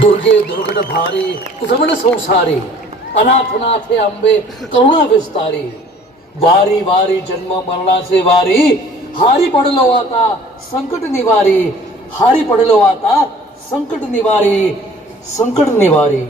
दुर्गे दुर्गट भारी जमन संसारी अनाथ नाथे अंबे करुणा विस्तारी वारी वारी जन्म मरणाचे वारी हारी पडलो आता संकट निवारी हारी पडलो आता संकट निवारी संकट निवारी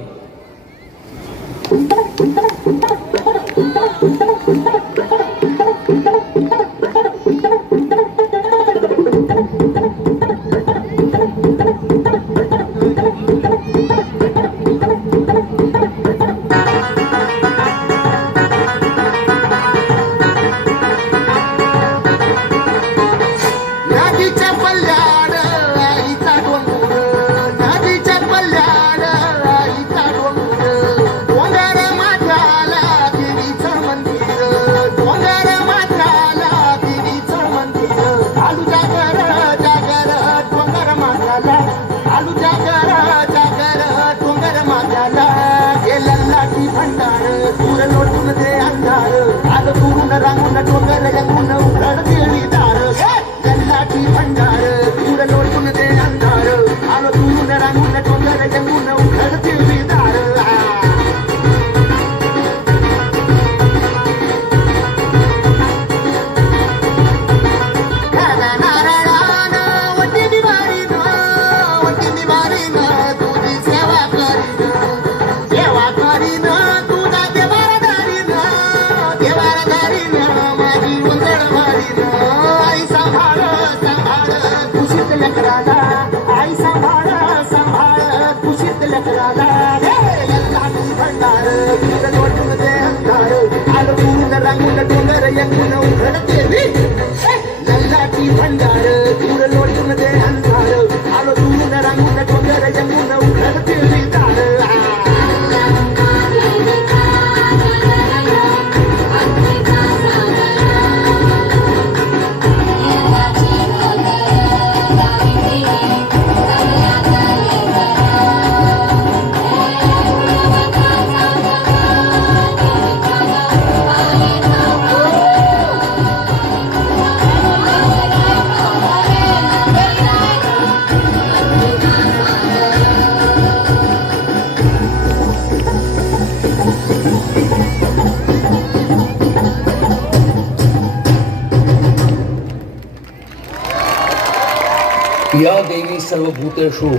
या देवी सर्वभूतेषु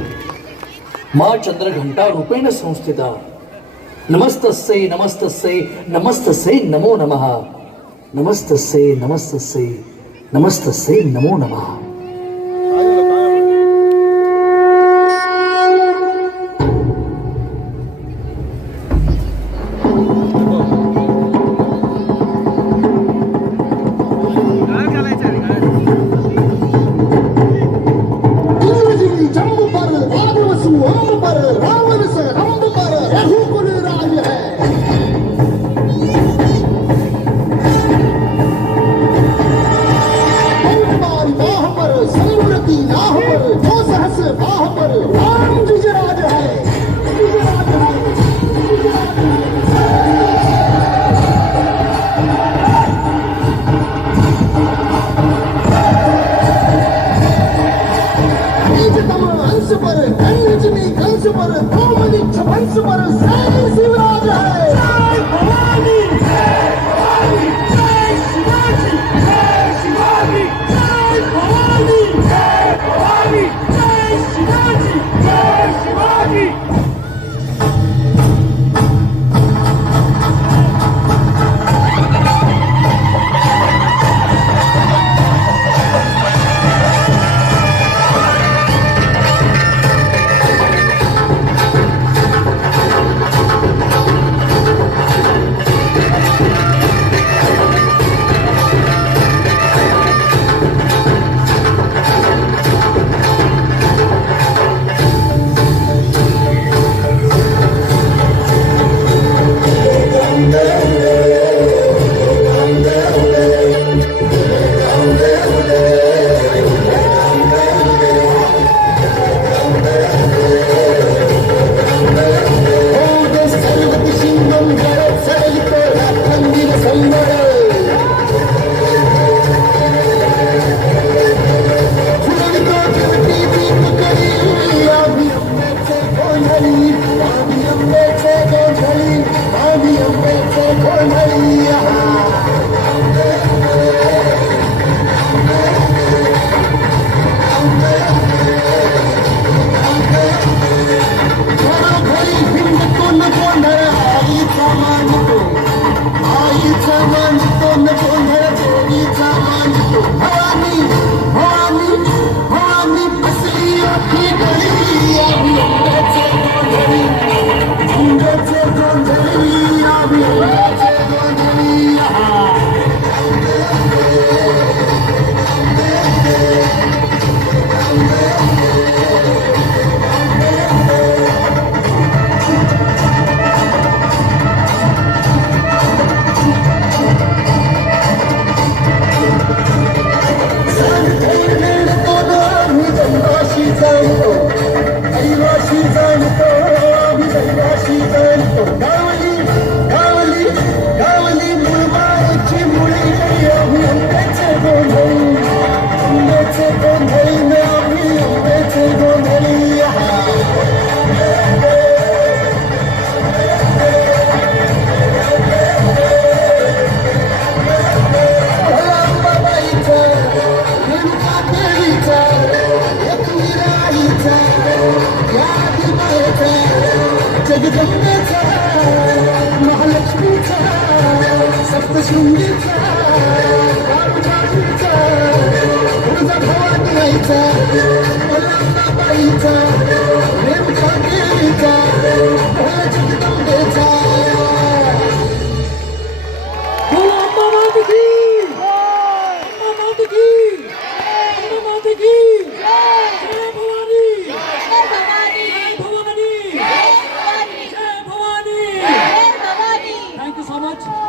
मां चंद्रघंटा रूपेण संस्थिता नमस्तस्यै नमस्तस्यै नमस्तस्यै नमो नमः नमस्तस्यै नमस्तस्यै नमस्तस्यै नमो नमः। घरोघरी हिंडतून गोंधळ आईचा मानतो, आईचा मानतो न गोंधळ देवीचा मानतो. भवानी भवानी भवानी बसली आपली गळी, आम्ही अंगाचे गोंधळी, अंगाचे गोंधळी, आम्ही अंगाचे गोंधळी. दैवाशी जाणतो, आम्ही दैवाशी जाणतो. गावली गावली गावली मुळबाळची मुळी, आम्ही अंब्याचे गोंधळी, अंब्याचे गोंधळी, आम्ही अंब्याचे गोंधळी. अंबाबाईचा, रेणुका देवीचा, एकविराईचा, या दिवाळीचा, जगदंबेचा, महालक्ष्मीचा, सप्तशृंगीचा, रामराजेचा, तुळजाभवानी आईचा, अंबाबाईचा, रेणुका देवीचा, जगदंबेचा. बोलो अम्मा माता की, अम्मा माता की, अम्मा माता की. जय भवानी, जय भवानी, जय Bhavani. Thank you so much.